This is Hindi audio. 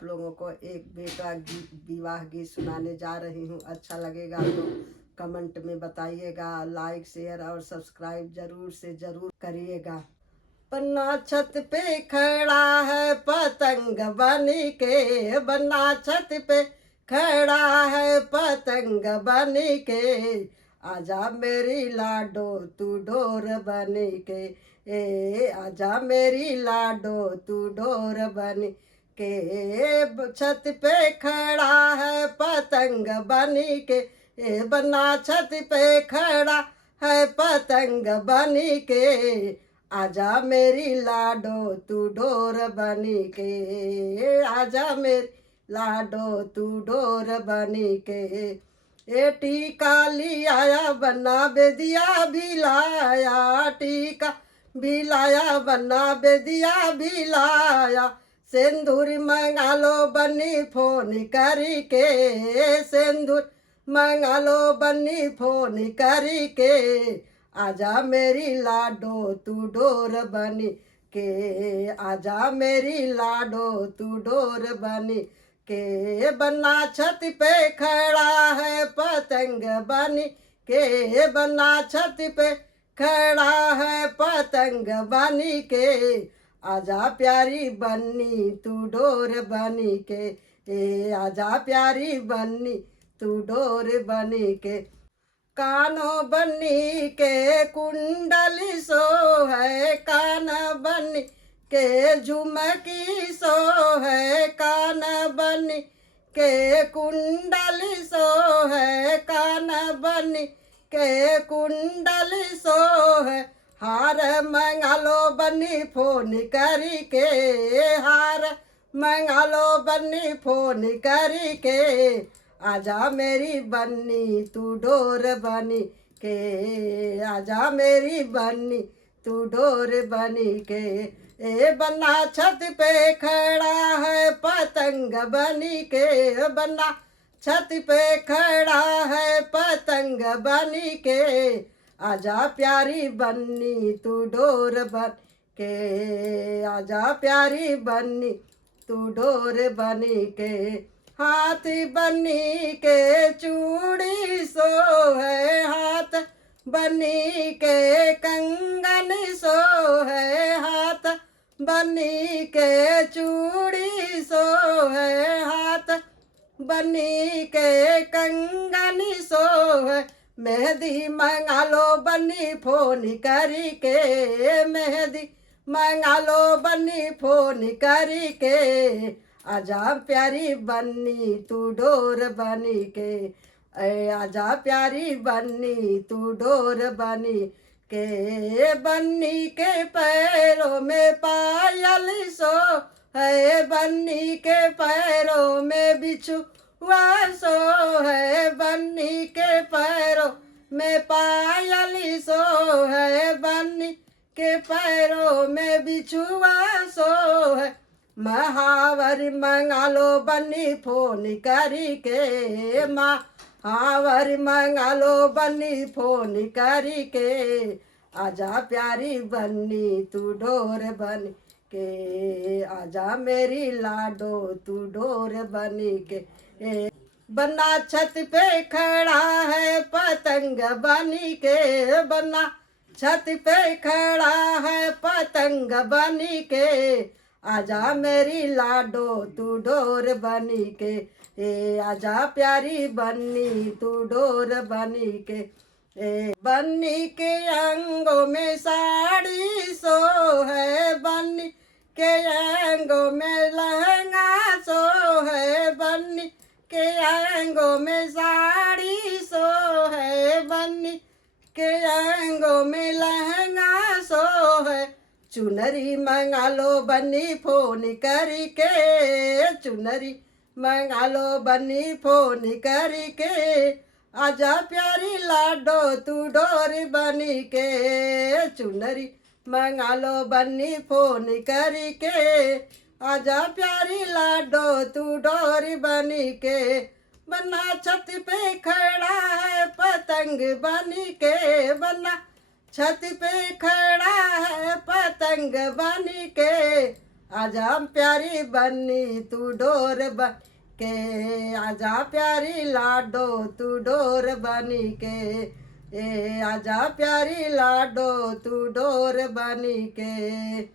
आप लोगों को एक बेटा विवाह गीत सुनाने जा रही हूँ। अच्छा लगेगा तो कमेंट में बताइएगा, लाइक शेयर और सब्सक्राइब जरूर से जरूर करिएगा। बन्ना छत पे खड़ा है पतंग बनी के, बन्ना छत पे खड़ा है पतंग बनी के, आजा मेरी लाडो तू डोर बनी के, आजा मेरी लाडो तू डोर बनी के। छत पे खड़ा है पतंग बनी के, बन्ना छत पे खड़ा है पतंग बनी के, आजा मेरी लाडो तू डोर बनी के, आजा मेरी लाडो तू डोर बनी के। ए टीका लिया बन्ना बेदिया भी लाया, टीका भी लाया बन्ना बेदिया भी लाया, सिंदूर मंगा लो बन्नी फोन करी के, सिंदूर मंगा लो बन्नी फोन करी के, आजा मेरी लाडो तू डोर बनी के, आजा मेरी लाडो तू डोर बनी के। बन्ना छत पे खड़ा है पतंग बनी के, बन्ना छत पे खड़ा है पतंग बनी के, आजा प्यारी बन्नी तू डोर बनी के, आजा प्यारी बन्नी तू डोर बनी के। कानो बन्नी के कुंडली सो है, कान बन्नी के झुमकी सो है, कान बन्नी के कुंडली सो है, कान बन्नी के कुंडली सो है, हार मंगा लो बन्नी फोन करी के, हार मंगा लो बन्नी फोन करी के, आजा मेरी बन्नी तू डोर बनी के, आजा मेरी बन्नी तू डोर बनी के। ए बन्ना छत पे खड़ा है पतंग बनी के, बन्ना छत पे खड़ा है पतंग बनी के, आजा प्यारी बन्नी तू डोर बन के, आजा प्यारी बन्नी तू डोर बनी के। हाथ बनी के चूड़ी सो है, हाथ बनी के कंगन सो है, हाथ बनी के चूड़ी सो है, हाथ बनी के कंगन सो है, मेहंदी मंगा लो बन्नी फोन करी के, मेहंदी मंगा लो बन्नी फोन करी के, आजा प्यारी बन्नी तू डोर बनी के, आजा प्यारी बन्नी तू डोर बनी के। बन्नी के पैरों में पायल सो है, बन्नी के पैरों में बिछुआ सो है, बन्नी के पैरों में पायल सो है, बन्नी के पैरों में बिछुआ सो है, महावर मंगा लो बन्नी फोन करी के, महावर मंगा लो बन्नी फोन करी के, आजा प्यारी बन्नी तू डोर बन के, आजा मेरी लाडो तू डोर बनी के। बन्ना छत पे खड़ा है पतंग बनी के, बन्ना छत पे खड़ा है पतंग बनी के, आजा मेरी लाडो तू डोर बनी के, आजा प्यारी बन्नी तू डोर बनी के। बन्नी के अंगों में साड़ी सो है, बन्नी के अंगों में लहंगा सो है, बन्नी के अंगों में साड़ी सो है, बन्नी के अंगों में लहंगा सो है, चुनरी मंगा लो बन्नी फोन करी के, चुनरी मंगा लो बन्नी फोन करी के, आजा प्यारी लाडो तू डोर बनी के, चुनरी मंगा लो बन्नी फोन करी के, आजा प्यारी लाडो तू डोर बनी के। बन्ना छत पे खड़ा है पतंग बनी के, बन्ना छत पे खड़ा है पतंग बनी के, आजा प्यारी बन्नी तू डोर बन के, आजा प्यारी लाडो तू डोर बनी के, ए आजा प्यारी लाडो तू डोर बनी के।